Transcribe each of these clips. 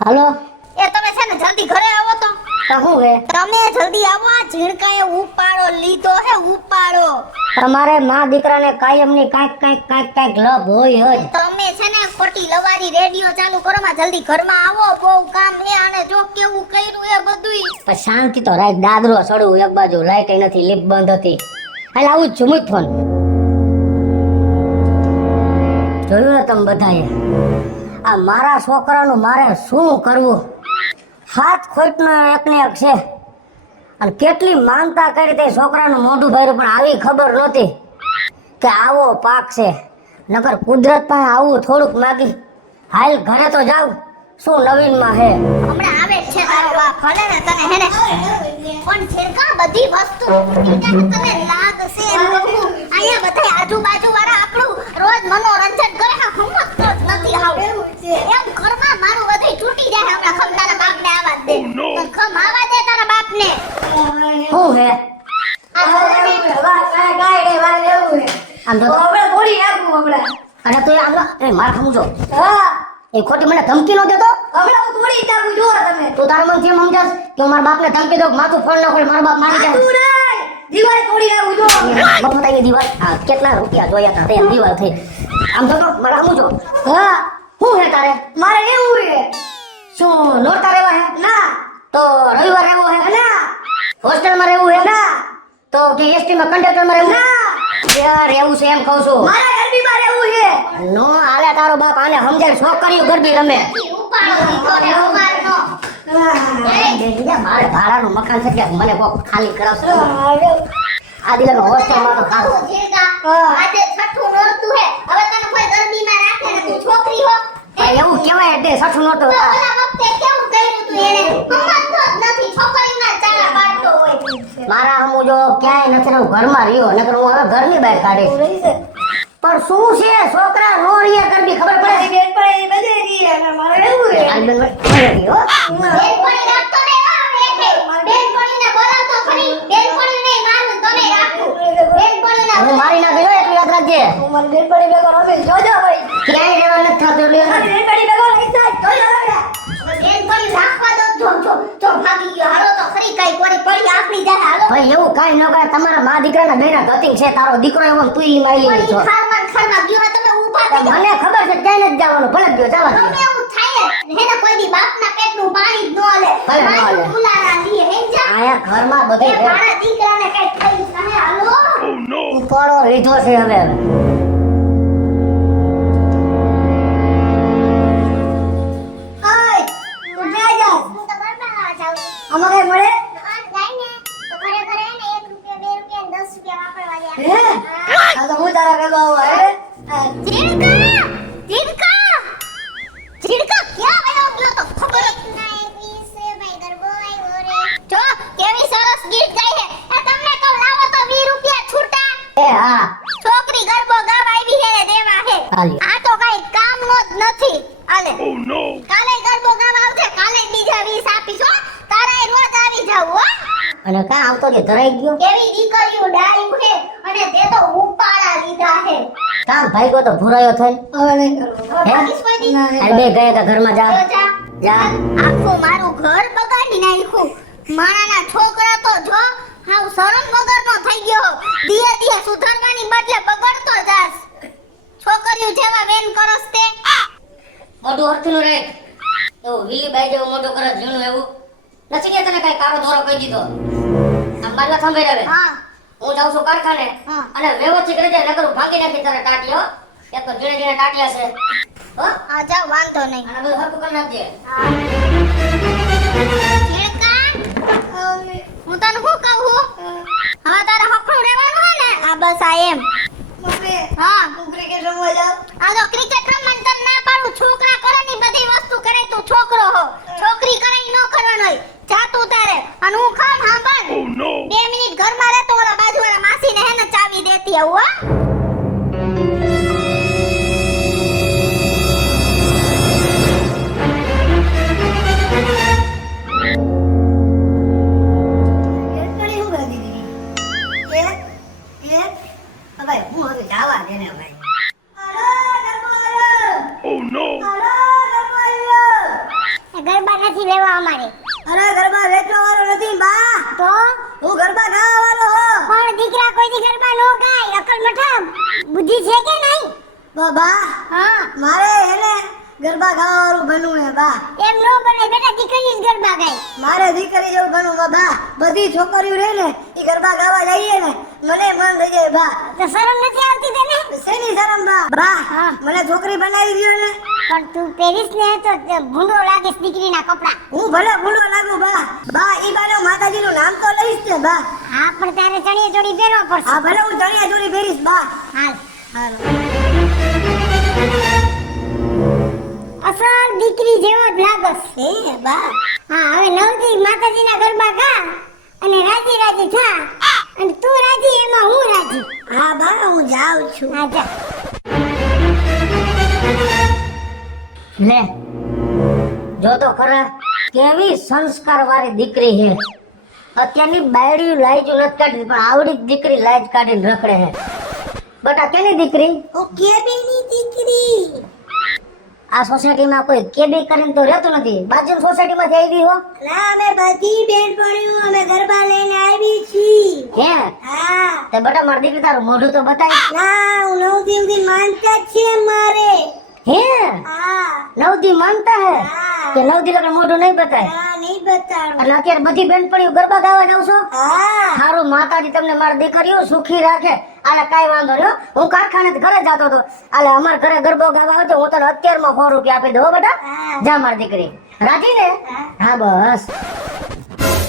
હાલો એ તમે છે ને જલ્દી ઘરે આવો તો શું હે તમે જલ્દી આવો આ ઝીણકાએ ઉપાડો લીધો હે ઉપાડો તમારે માં દીકરાને કાયમની કાંઈક લપ હોય જ તમે છે ને ખોટી લવારી રેડિયો ચાલુ કરો માં જલ્દી ઘરમાં આવો બહુ કામ હે અને જો કેવું કર્યું એ બધુંય પણ શાંતિ તો રાખ દાદરો સડું એક બાજુ લાઈટ નથી લિફ્ટ બંધ હતી હાલ આવું જ છું મુક ફોન જોયું ને તમે બધાએ આ મારા છોકરાનું મારે શું કરવું હાથ ખોટનો એકને એક છે અને કેટલી માનતા કરી તે છોકરાનું મોઢું ભર્યું પણ આવી ખબર નહોતી કે આવો પાક છે નકર કુદરત પાસે આવું થોડુંક માગી હાલ ઘરે તો જાવ શું નવીનમાં હે હમણાં આવે છે તારો બાપ ભલે ને તને હેને પણ છેકા બધી વસ્તુ તને લાગશે એમ કહું અહીંયા બધા આજુબાજુ વાળા આપણું રોજ મનોરંજન કરે હમતો જ નથી આવે એમ ઘરમાં મારું બધું છૂટી જાય હમણાં ખમ તારા બાપને આવા દે ખમ આવા દે તારા બાપને શું હે આમ તો અરે તો આમ એ માર સમજો એ ખોટી મને ધમકી નો દેતો તું તારા મનથી એમ સમજાસ કે હું મારા બાપને ધમકી દઉં માથું ફોન ના ખોલે મારો બાપ મારી જાય મફતાઈ દીવાલ કેટલા રૂપિયા જોયા હતા તે દીવાલ થઈ આમ તો મારા સમજો શું હે તારે મારે એવું હે શું નોરતા રહેવા હે ના તો રવિવાર રહેવો હે ના હોસ્ટેલમાં રહેવું હે ના તો કે એસટી માં કંડક્ટરમાં રહેવું ના યાર એવું છે એમ કહું છું મારે ગરબીમાં રહેવું હે નો હાલે તારો બાપ આને સમજાય છોકરીઓ ગરબી રમે ઉપાડો લીધો ને ઉપાડનો મારે ભાડાનું મકાન છે કે મને કોક ખાલી કરાવશે આ દિલે હોસ્ટેલમાં તો ખાવું આજે છઠ્ઠું નોરતું હે હવે તને કોઈ ગરબીમાં રાખે ને તું છોકરી હો એવું કેવાય એટલે સઠું નહોતું ઓલા વખતે કેવું કર્યું તું એને સમજતો જ નથી છોકરીના ચાલા પાડતો હોય મારા હમુ જો ક્યાંય નથી હું ઘરમાં રહ્યો નકર હું હવે ઘરની બહાર કાઢીશ પણ શું છે છોકરા નો રીએ ગરબી ખબર પડે બેન પણ બધે રીએ અને મારે રહેવું હે હાલ બેન હો બેનપણી રાખતો ને એટલે બેનપણીને બોલાવતો ખરી બેનપણીને મારું તને રાખું બેનપણીના હું મારી ના ગયો એટલું યાદ રાખજે હું મારી બેન પડી બેગો રમે જોજો ભાઈ ક્યાંય રહેવા નથી થતું એટલે મારી બેન પડી બેગો લઈ જાય જોજો બેનપણી રાખવા દો જો ભાગી ગયો હાલો તો ખરી કઈ કોરી પડી આપણી જાય હાલો ભાઈ એવું કાઈ ન કરે તમારા મા દીકરાના બેના ધતિંગ છે તારો દીકરો એવો તું ઈ માઈલી છો ખારમાં ગયો તમે ઊભા થઈ મને ખબર છે ક્યાંય નથી જવાનું ભલે ગયો જવા દે તમને એવું થાય ને હેને કોઈ દી બાપના પેટનું પાણી જ ન લે ભલે ન લે. મારું ફુલારા લીએ હેંજા આયા ઘરમાં બધે એ મારા દીકરાને કઈ થઈ તમે હાલો ઉપાડો લીધો છે હવે ઓય તું જાય જા હું તો ઘરમાં જાઉં અમારે મળે જાય ને તો ઘરે ઘરે ને 1 રૂપિયા 2 રૂપિયા 10 રૂપિયા વાપરવા દે હે આ તો હું તારા ભેગો આવું હે જીડકા ક્યાં વયો ગયો તો ખબર જ ના 20 ભાઈ ગરબો આવ્યો રે જો કેવી સરસ ગીત ગાય હે એ તમને કહું લાવો તો 20 રૂપિયા છૂટા એ હા છોકરી ગરબો ગાવા આવી હે ને દેવા હે હાલી. આ તો કઈ કામનો જ નથી આલે કાલે ગરબો ગાવા આવજે કાલે બીજા 20 આપીશ હો તારે રોજ આવી જાવ હો અને કા આવતો કે ધરાઈ ગયો કેવી દીકરીઓ ડાયું હે અને તે તો ઉપાડા લીધા હે કામ ભાઈ ગયો તો ભૂરાયો થઈ હવે નહીં કરું હવે ભાગીશ કોઈ દી આ બે ગયા તા ઘરમાં જા જા જા આખું મારું ઘર બગાડી નાખ્યું માણાના છોકરા તો જો હાવ શરમ વગરનો થઈ ગયો ધીરે ધીરે સુધારવાની બદલે બગડતો જાસ છોકરીઓ જેવા વેન કરસ તે મોઢું હરતું રે એવું વીલી બાઈ જેવું મોઢું કરે ઝીણું એવું નથી કે તને કઈ કારો ધોરો કહી દીધો આમ મારવા થંભે રહે હા હું જાઉં છું કારખાને હા. અને વ્યવસ્થિત રીતે નકરું ભાગી નાખી તારે ટાટિયો એક તો ઝીણે ઝીણે ટાટિયા છે હો આ જાવ વાંધો નહીં અને બધું હરકું કરી નાખજે હું તને શું કહું હવે તારે હકડું રહેવાનું હે ને આ બસ આ એમ મમ્મી હા હું ક્રિકેટ રમવા જાઉં આ તો ક્રિકેટ રમવાનું તને ના પાડું છોકરા કરે ની બધી વસ્તુ કરે તું છોકરો હો છોકરી કરે ઈ ન કરવાનું હોય જા તું તારે અને હું ખામ સાંભળ 2 મિનિટ ઘરમાં રહેતો ઓલા બાજુવાળા માસીને હે ને ચાવી દેતી નથી આવું હા બેનપણી શું કરતી હતી? ભાઈ હું હવે જવા દે ને ભાઈ. ગરબા નથી લેવા અમારે અરે ગરબા વેચવા વાળો નથી બા, તો હું ગરબા ગાવા વાળો હો. પણ દીકરા કોઈ દી ગરબા નો ગાય અકલ મઠા બુદ્ધિ છે કે નહીં બા હા મારે એને ગરબા ગાવા વાળું બનવું હે બા. એમ નો બને બેટા દીકરી જ ગરબા ગાય મારે દીકરી જેવું બનવું હે બા. બધી છોકરીઓ રહે ને એ ગરબા ગાવા જઈએ ને મને મન થઈ જાય બા. તો શરમ નથી આવતી તને શેની શરમ બા? બા હા. મને છોકરી બનાવી દ્યો ને. પણ તું પહેરીશ ને તો ભૂંડો લાગીશ દીકરીના કપડા હું ભલે ભૂલો લાગુ બા. બા ઈ બાને માતાજીનું નામ તો લઈશ ને બા. હા પણ તારે ચણિયા ચોળી પહેરવા પડશે હા ભલે હું ચણિયા ચોળી પહેરીશ બા. હાલ હાલો. અસલ દીકરી જેવો જ લાગસ હે બા. હા હવે નવજી માતાજીના ગરબા ગા અને રાજી રાજી થા અને તું રાજી એમાં હું રાજી હા બા હું જાઉં છું. હા જા લે જો તો ખરા કેવી સંસ્કાર વાળી દીકરી છે. અત્યારની બાયડી લાજ નથી કાઢી પણ આવડી જ દીકરી લાજ કાઢીને રખડે છે. બટા કેની દીકરી? હું કેબીની દીકરી. આ સોસાયટીમાં કોઈ કેબી કરીને તો રહેતું નથી. બાજુની સોસાયટીમાં આવી હો ના અમે બધી બેનપણીઓ અમે ગરબા લઈને આવી છી. હે હા તે બટા મારી દીકરી તારું મોઢું તો બતાય. ના હું 9 દિવસથી માનતા જ છે મારે. હે હા 9 દી માનતા હે હા. કે 9 દી લગન મોઢું નહીં બતાય. હા નહીં બતાડું. અને અત્યારે બધી બેનપણીઓ ગરબા ગાવા જાવ છો. હા સારું માતાજી તમને મારી દીકરીઓ સુખી રાખે. આલે કાઈ વાંધો નહીં હો. હું કારખાને ઘરે જતો હતો. આલે અમાર ઘરે ગરબો ગાવા આવે તો હું તને અત્યારમાં 100 રૂપિયા આપી દઉં હો બેટા. હા. જા મારી દીકરી રાજી ને? હા બસ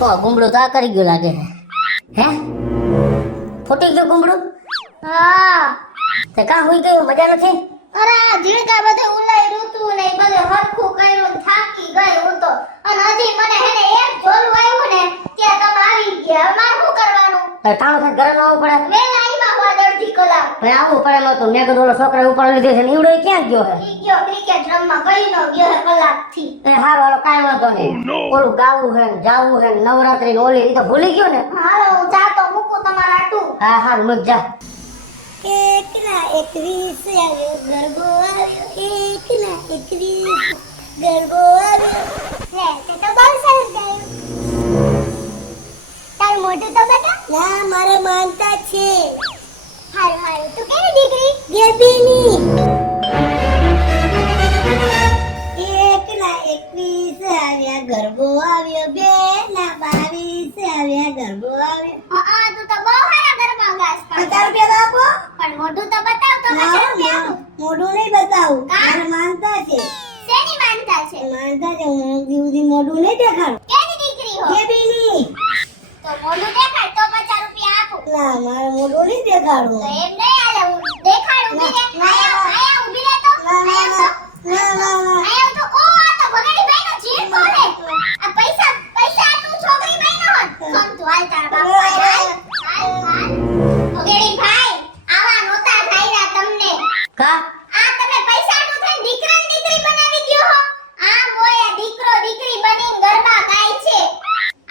તો ગુમડું તો આ કરી ગયું લાગે છે. હે ફૂટી ગયું ગુમડું? હા તે કા હોઈ ગયું? મજા નથી? અરે આ જીણકા બધે ઉલાઈ ઋતુ ને ઈ બધે હરખું કર્યું ને થાકી ગઈ હું તો અને હજી મને હેને એક જોલું આવ્યું ને ત્યાં તમે આવી ગયા હવે મારે શું કરવાનું તારે ટાણું થાય ઘરે ન આવવું પડે? વેલા આઈમાં હોવા અડધી કલાક ભાઈ આવવું પડે નહોતું. મેં કીધું ઓલો છોકરા ઉપર લીધો છે ને ઈવડો ઈ ક્યાં ગયો હે? ઈ ગયો ક્રિકેટ રમવા કઈ નો ગયો હે કલાકથી એ હારું હાલો કાંઈ વાંધો નહીં. ઓલું ગાવું હે ને જાવું હે ને નવરાત્રી ને ઓલી ઈ તો ભૂલી ગયો ને. હાલો હું ચાતો મૂકું તમારા આટું હા હારું મત જા. એકના 21 આવ્યો ગરબો આવ્યો. એકના 21 ગરબો આવ્યો. લે તે તો બહુ સરસ ગાયું તારું મોઢું તો બતા ના મારે માનતા છે હારું હારું તું કેની દીકરી ગેબીની. એકના 21 આવ્યા ગરબો આવ્યો. બેના 22 આવ્યા ગરબો આવ્યો. હા તું તો બહુ સારા ગરબા ગાસ 50 રૂપિયા આપો. પણ મોઢું તો બતાવ તો ના, પછી રૂપિયા આપું. મોઢું નહીં બતાવું. કા? મારે માનતા છે. શેની માનતા છે માનતા છે હું દિવસી મોઢું નહીં દેખાડું. કેની દીકરી હો ગેબીની. તો મોઢું દેખાડ તો 50 રૂપિયા આપું ના મારે મોઢું નહીં દેખાડવું. તો એમ નહીં આલે હું દેખાડ ઊભી રે ના, ના, આયા ઊભી રે તો ના, ના, આયા ના, ના, ના. આયા તો ઓ આ તો ભગાડી ભાઈનો જીણ કોને આ પૈસા પૈસા તું છોકરી ભાઈનો હોત કોણ તું હાલ તારા બાપ હાલ ભગાડી ભાઈ આવા નોતા થાયરા તમને કા આ તમે પૈસા નું થઈને દીકરા ને દીકરી બનાવી દ્યો હો આ બોયા દીકરો દીકરી બનીને ગરબા ગાય છે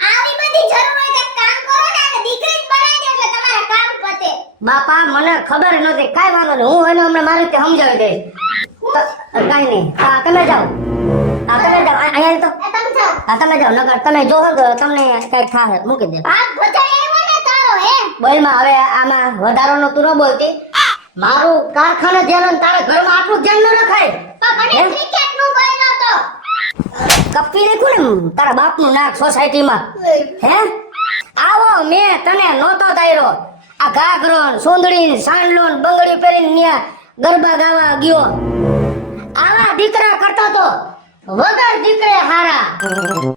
આવી બધી જરૂર હોય તો એક કામ કરો ને અને દીકરી જ બનાવી દે એટલે તમારા કામ પતે બાપા મને ખબર નથી. કાંઈ વાંધો નહીં. હું એને હમણાં મારી રીતે સમજાવી દઈશ. કાંઈ નહીં. હા તમે જાઓ. હા તમે જાઓ. અહીંયા તો એ તમ થાવ હા તમે જાઓ. નકર તમે જોવો તો તમને કંઈક થાય મૂકી દે. ભાગ ભજાય એવો ને તારો હે બોલમાં હવે આમાં વધારાનો તું ન બોલતી. મારું કારખાને ધ્યાન અને તારા ઘરમાં આટલું ધ્યાન ન રખાય. પણ મને એમ? ક્રિકેટ નું બોલ્યો તો કપી નાખ્યું ને તારા બાપનું નાક સોસાયટીમાં. હે આવો મેં તને નહોતો દાયરો. આ ઘાઘરો ને સુંદડી ને સાંડલો ને બંગડી પહેરીને ન્યા ગરબા ગાવા ગયો. આવા દીકરા કરતો તો વગર દીકરે હારા.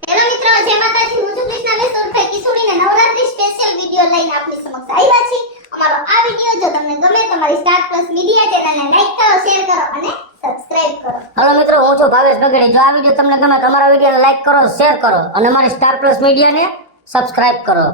હેલો મિત્રો જય માતાજી હું છું કૃષ્ણા વેસોરભાઈ કિશોરીને નવરાત્રી સ્પેશિયલ વિડિયો લઈને આપની સમક્ષ આવ્યા છીએ અમારો આ વિડિયો જો તમને ગમે તમારી સ્ટાર પ્લસ મીડિયા ચેનલને લાઈક કરો શેર કરો અને સબસ્ક્રાઇબ કરો હલો મિત્રો હું છું ભાવેશ બગડી. જો આ વિડીયો તમને ગમે તો અમારા વિડીયોને લાઈક કરો શેર કરો અને અમારી સ્ટાર પ્લસ મીડિયાને સબસ્ક્રાઇબ કરો.